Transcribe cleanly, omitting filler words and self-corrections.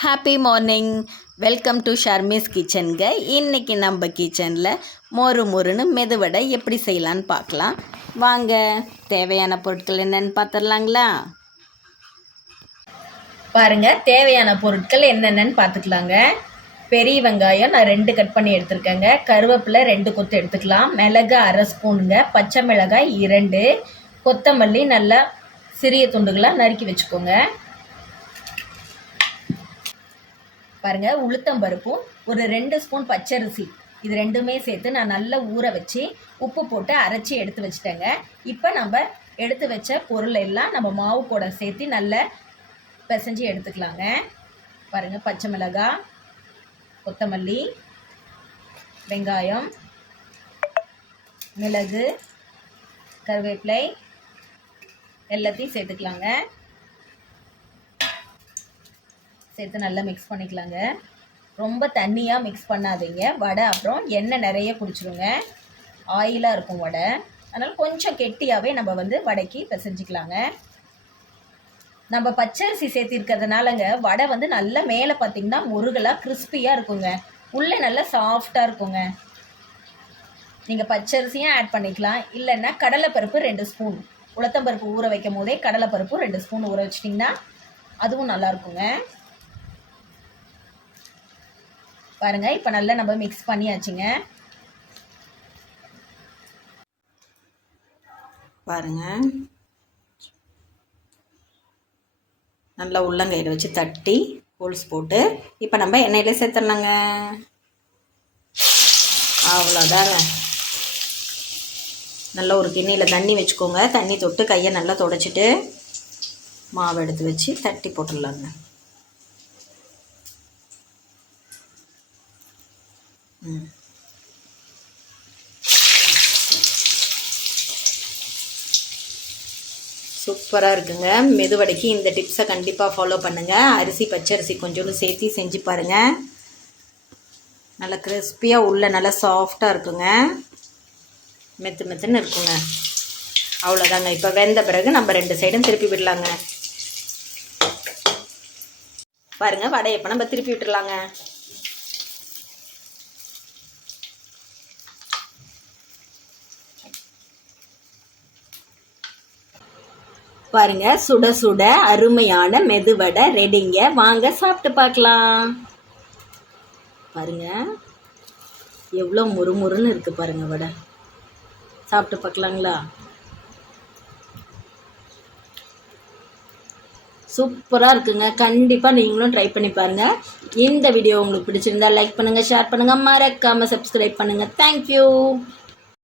Happy morning. Welcome to Sharmi's கிச்சனுங்க. இன்றைக்கி நம்ம கிச்சனில் மொறுன்னு மெதுவடை எப்படி செய்யலான்னு பார்க்கலாம் வாங்க. தேவையான பொருட்கள் என்னென்னு பார்த்துடலாங்களா? பாருங்கள், தேவையான பொருட்கள் என்னென்னு பார்த்துக்கலாங்க. பெரிய வெங்காயம் நான் 2 கட் பண்ணி எடுத்துருக்கேங்க. கருவேப்பிலை 2 கொத்து எடுத்துக்கலாம். மிளகு அரை ஸ்பூனுங்க. பச்சை மிளகாய் 2, கொத்தமல்லி நல்லா சிறிய துண்டுகளாக நறுக்கி வச்சுக்கோங்க. பாருங்கள், உளுத்தம்பருப்பும் ஒரு 2 ஸ்பூன் பச்சரிசி, இது ரெண்டுமே சேர்த்து நான் நல்லா ஊற வச்சு உப்பு போட்டு அரைச்சி எடுத்து வச்சுட்டேங்க. இப்போ நம்ம எடுத்து வச்ச பொருள் எல்லாம் நம்ம மாவு கூட சேர்த்து நல்லா பிசைஞ்சு எடுத்துக்கலாங்க. பாருங்கள், பச்சை மிளகாய், கொத்தமல்லி, வெங்காயம், மிளகு, கருவேப்பிலை எல்லாத்தையும் சேர்த்துக்கலாங்க. சேர்த்து நல்லா மிக்ஸ் பண்ணிக்கலாங்க. ரொம்ப தண்ணியாக மிக்ஸ் பண்ணாதீங்க. வடை அப்புறம் எண்ணெய் நிறைய குடிச்சிருங்க, ஆயிலாக இருக்கும் வடை. அதனால் கொஞ்சம் கெட்டியாகவே நம்ம வடைக்கு பிசைஞ்சிக்கலாங்க. நம்ம பச்சரிசி சேர்த்திருக்கிறதுனாலங்க வடை நல்லா மேலே பார்த்திங்கன்னா முருகலாக கிறிஸ்பியாக இருக்குங்க, உள்ளே நல்லா சாஃப்டாக இருக்குங்க. நீங்கள் பச்சரிசியும் ஆட் பண்ணிக்கலாம், இல்லைன்னா கடலைப்பருப்பு 2 ஸ்பூன், உளுத்தம்பருப்பு ஊற வைக்கும் போதே கடலைப்பருப்பு 2 ஸ்பூன் ஊற வச்சிட்டிங்கன்னா அதுவும் நல்லாயிருக்குங்க. பாருங்கள், இப்போ நல்லா நம்ம மிக்ஸ் பண்ணியாச்சுங்க. பாருங்கள், நல்லா உள்ளங்கையில் வச்சு தட்டி ஹோல்ஸ் போட்டு இப்போ நம்ம எண்ணெயில சேர்த்துடலாங்க. அவ்வளோதாங்க. நல்லா ஒரு கிண்ணியில் தண்ணி வச்சுக்கோங்க. தண்ணி தொட்டு கையை நல்லா துடைச்சிட்டு மாவு எடுத்து வச்சு தட்டி போட்டுடலாங்க. சூப்பராக இருக்குங்க. மெதுவடைக்கு இந்த டிப்ஸை கண்டிப்பாக ஃபாலோ பண்ணுங்கள். அரிசி பச்சரிசி கொஞ்சோண்டு சேர்த்து செஞ்சு பாருங்கள். நல்லா கிறிஸ்பியாக உள்ள நல்லா சாஃப்டாக இருக்குங்க, மெத்துன்னு இருக்குங்க. அவ்வளோதாங்க. இப்போ வெந்த பிறகு நம்ம 2 சைடும் திருப்பி விடலாங்க. பாருங்கள், வடையை இப்போ நம்ம திருப்பி விட்டுடலாங்க. பாருங்க, சுட சுட அருமையான மெதுவடை ரெடிங்க. வாங்க சாப்பிட்டு பார்க்கலாம். பாருங்க, எவ்வளோ முறுமுறுன்னு இருக்கு பாருங்க வடை. சாப்பிட்டு பார்க்கலாங்களா? சூப்பராக இருக்குங்க. கண்டிப்பாக நீங்களும் ட்ரை பண்ணி பாருங்க. இந்த வீடியோ உங்களுக்கு பிடிச்சிருந்தா லைக் பண்ணுங்க, ஷேர் பண்ணுங்க, மறக்காம சப்ஸ்கிரைப் பண்ணுங்க. தேங்க்யூ.